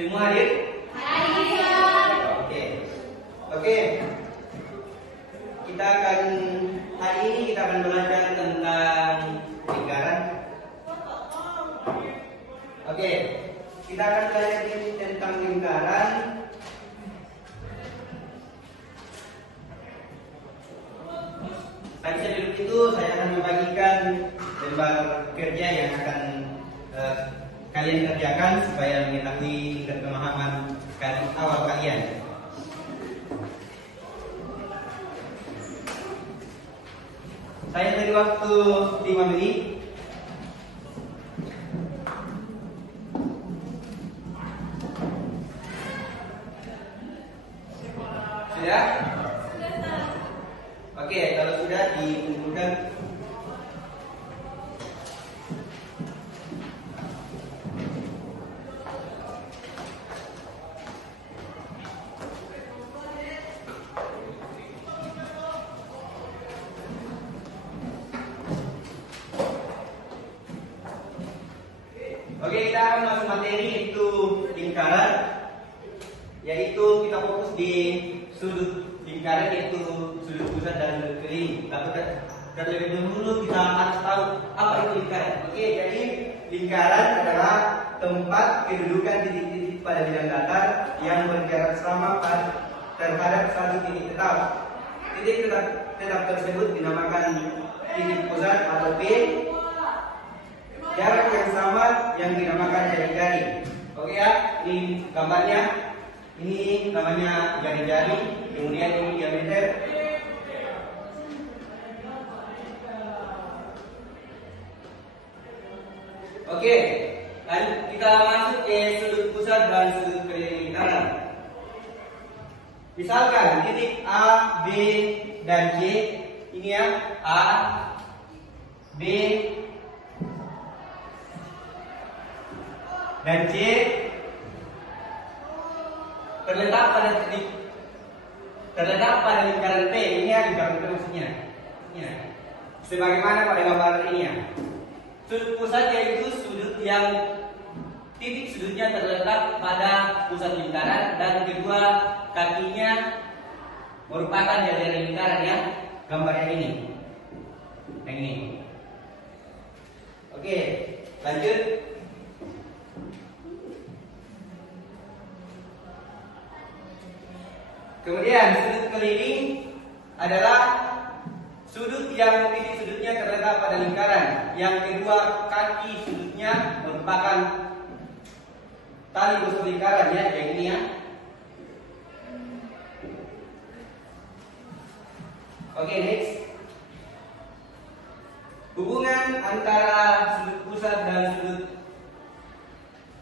Semua hadir? Hadir. Oke. Hari ini kita akan belajar tentang lingkaran. Oke. Kita akan belajar tentang lingkaran. Tapi sebelum itu saya akan membagikan lembar kerja yang akan kalian kerjakan supaya mengetahui tingkat pemahaman awal kalian. Saya beri waktu 5 menit. Sudah? Oke, kalau sudah dikumpulkan. Oke, kita akan masuk materi itu lingkaran, yaitu kita fokus di sudut lingkaran, yaitu sudut pusat dan sudut keliling. Terlebih dahulu kita harus tahu apa itu lingkaran. Oke, jadi lingkaran adalah tempat kedudukan titik-titik pada bidang datar yang berjarak sama terhadap satu titik tetap. Titik tetap tersebut dinamakan titik pusat atau P. Jarak yang sama yang dinamakan jari-jari. Oke ya, ini gambarnya. Ini namanya jari-jari. Kemudian ini diameter. Oke, lalu kita masuk ke sudut pusat dan sudut keliling lingkaran. Misalkan titik A, B, dan C. Ini ya, A, B, dan C terletak pada lingkaran P. Ini ya lingkaran P maksudnya. Ya. Sebagaimana pada gambar ini ya. Sudut pusat yaitu sudut yang titik sudutnya terletak pada pusat lingkaran dan kedua kakinya merupakan jari lingkaran ya. Gambar yang ini. Yang ini. Oke, lanjut. Kemudian sudut keliling adalah sudut yang titik sudutnya terletak pada lingkaran. Yang kedua kaki sudutnya merupakan tali busur lingkaran ya, kayak gini ya. Oke, next. Hubungan antara sudut pusat dan sudut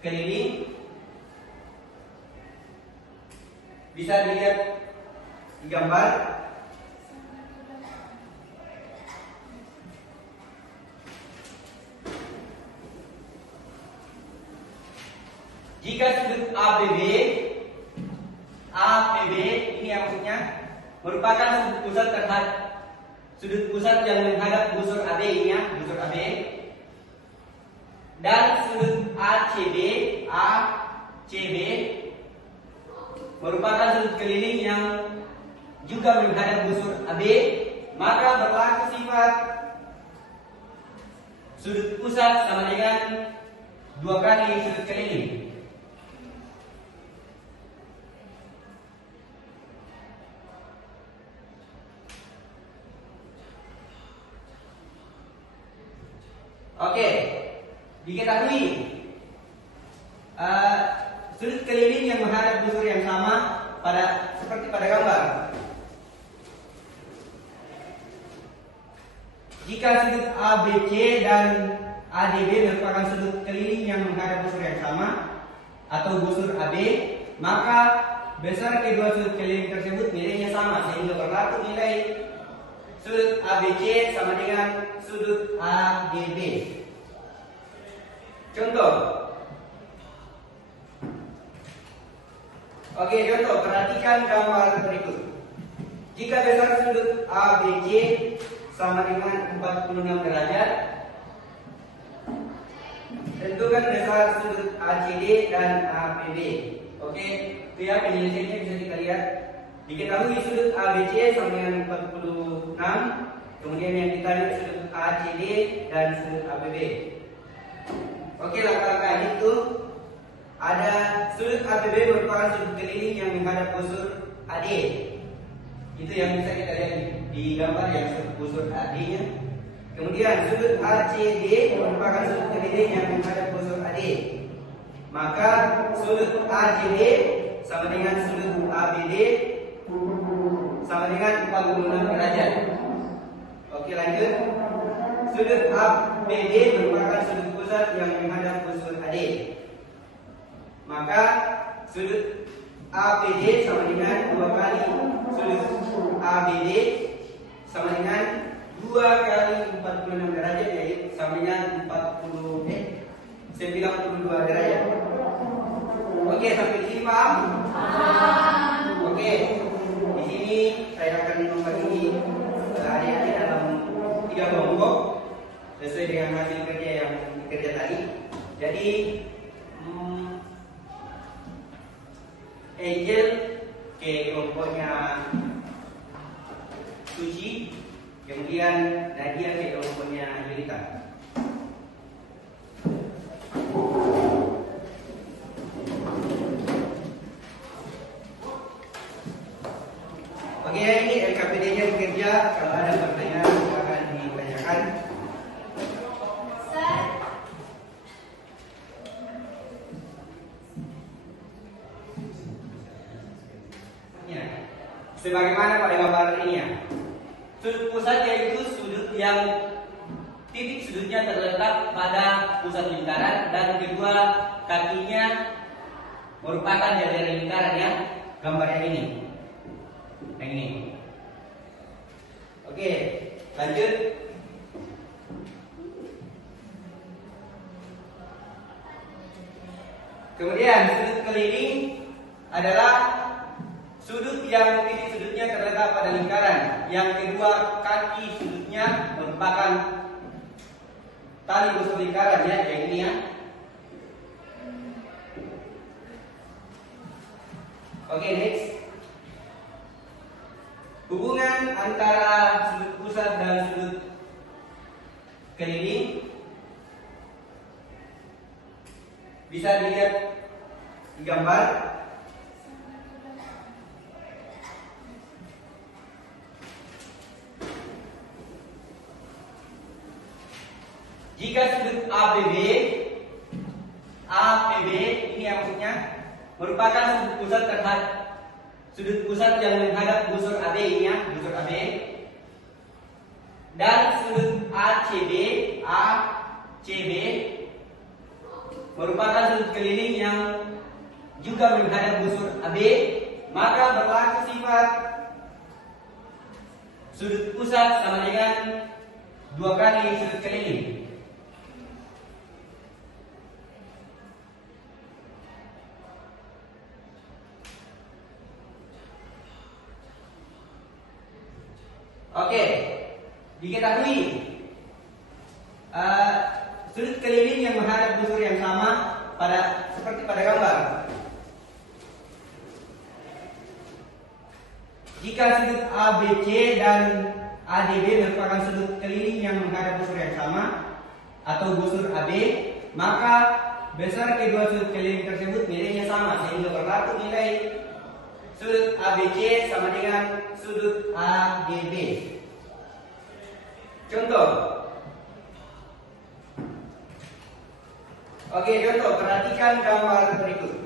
keliling bisa dilihat di gambar. Jika sudut APB ini yang maksudnya merupakan sudut pusat yang menghadap busur AB ini ya, busur AB. Dan sudut ACB merupakan sudut keliling yang juga menghadap busur AB, maka berlaku sifat sudut pusat sama dengan 2 kali sudut keliling. Oke, diketahui sudut keliling yang menghadap busur yang sama seperti pada gambar. Jika sudut ABC dan ADB merupakan sudut keliling yang menghadap busur yang sama atau busur AB, maka besar kedua sudut keliling tersebut nilainya sama, sehingga berlaku nilai sudut ABC sama dengan sudut ADB. Contoh. Oke, contoh, perhatikan gambar berikut. Jika besar sudut ABC sama dengan 46 derajat, Tentukan dasar sudut ACD dan APB. Oke, itu ya penyelesaiannya bisa kita lihat. Diketahui sudut ABC sama dengan 46. Kemudian yang kita lihat sudut ACD dan sudut APB. Oke, langkah-langkah itu ada sudut APB merupakan sudut keliling yang menghadap busur AD. Itu yang bisa kita lihat di gambar yang sudut busur AD-nya. Kemudian sudut ACD merupakan sudut keliling yang menghadap busur AD. Maka sudut ACD sama dengan sudut ABD sama dengan 46 derajat. Oke, lanjut. Sudut ABD merupakan sudut pusat yang menghadap busur AD. Maka sudut ABD sama dengan 2 kali sudut ABD sama dengan 2 kali 46 derajat, yaitu sama dengan 92 derajat. Oke, sampai di sini paham? Oke, di sini saya akan membagi adik-adik dalam 3 kelompok sesuai dengan hasil kerja yang dikerja tadi. Jadi Angel ke kelompoknya Suci, kemudian Nadia ke kelompoknya Yulita. Oke, ini LKPD-nya bekerja. Kalau ada pertanyaan akan ditanyakan. Ya, sebagaimana pada gambar ini ya. Sudut pusat yaitu sudut yang titik sudutnya terletak pada pusat lingkaran dan kedua kakinya merupakan jari lingkaran ya. Gambar yang ini. Yang ini. Oke, lanjut. Kemudian sudut keliling adalah sudut yang titik sudutnya terletak pada lingkaran. Yang kedua kaki sudutnya merupakan tali busur lingkaran ya, yang ini ya. Oke, next. Hubungan antara sudut pusat dan sudut keliling bisa dilihat di gambar. Jika sudut APB ini yang maksudnya merupakan sudut pusat terhadap sudut pusat yang menghadap busur AB ini ya, busur AB. Dan sudut ACB merupakan sudut keliling yang juga menghadap busur AB, maka berlaku sifat sudut pusat sama dengan 2 kali sudut keliling. Oke, diketahui sudut keliling yang menghadap busur yang sama seperti pada gambar. Jika sudut ABC dan ADB merupakan sudut keliling yang menghadap busur yang sama atau busur AB, maka besar kedua sudut keliling tersebut nilainya sama sehingga berlaku nilai sudut ABC sama dengan sudut ADB. Contoh. Oke, contoh, perhatikan gambar berikut.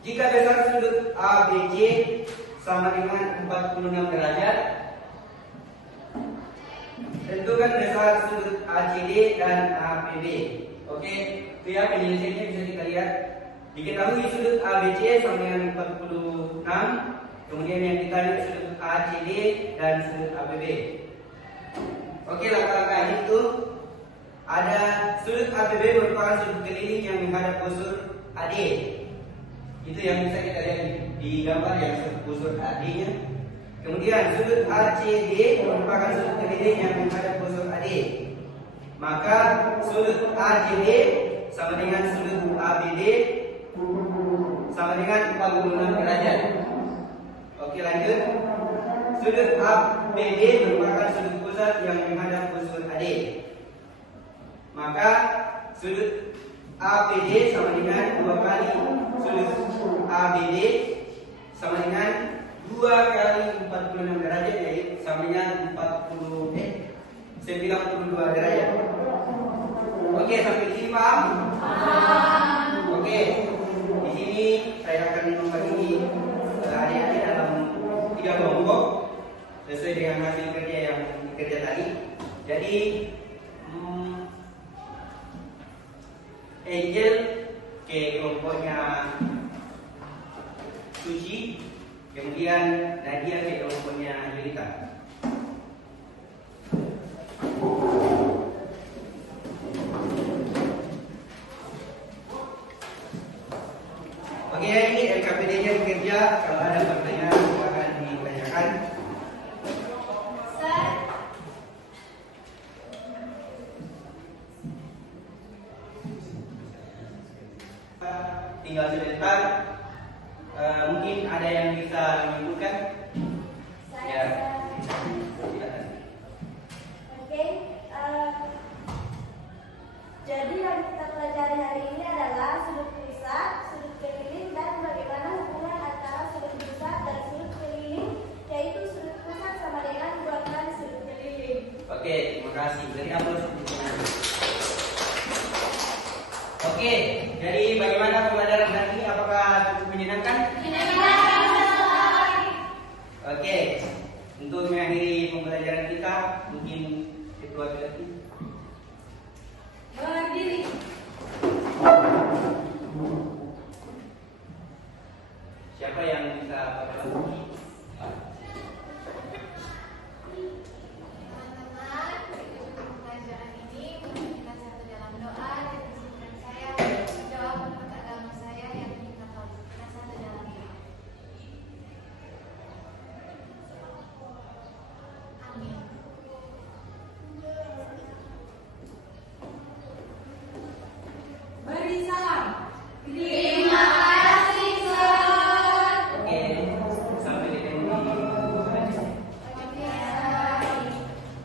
Jika besar sudut ABC sama dengan 46 derajat, tentukan besar sudut ACD dan APB. Oke, itu ya penyelesaiannya bisa kita lihat. Diketahui sudut ABC sama dengan 46, kemudian yang kita lihat sudut ACD dan sudut APB. Oke, langkah-langkah itu ada sudut APB merupakan sudut keliling yang menghadap busur AD. Itu yang bisa kita lihat di gambar yang sudut busur AD-nya. Kemudian sudut ACD merupakan sudut keliling yang menghadap busur AD. Maka sudut ACD sama dengan sudut ABD sama dengan 46 derajat. Oke, lanjut. Sudut ABD merupakan sudut pusat yang menghadap unsur AD. Maka sudut ABD sama dengan 2 kali sudut ABD sama dengan 2 kali 46 derajat, yaitu sama dengan 92 derajat. Oke, sampai di sini paham? Oke, di sini saya akan membagi adik-adik dalam 3 kelompok sesuai dengan hasil kerja yang dikerja tadi. Jadi Angel ke kelompoknya Suci, kemudian Nadia ke kelompoknya Yulita. Oke, ini LKPD-nya bekerja. Kalau ada pertanyaan silakan ditanyakan. Tinggal sebentar. Mungkin ada yang bisa menyimpulkan? Ya. Silakan. Oke, jadi yang kita pelajari hari ini adalah sudut pusat, sudut keliling, dan bagaimana hubungan antara sudut pusat dan sudut keliling, yaitu sudut pusat sama dengan 2 kali sudut keliling. Oke, terima kasih. Jadi apa Oke, jadi bagaimana pembelajaran hari ini? Apakah cukup menyenangkan? Oke, untuk mengakhiri pembelajaran kita, mungkin ketua lagi. Berdiri. Siapa yang bisa pakai lagu?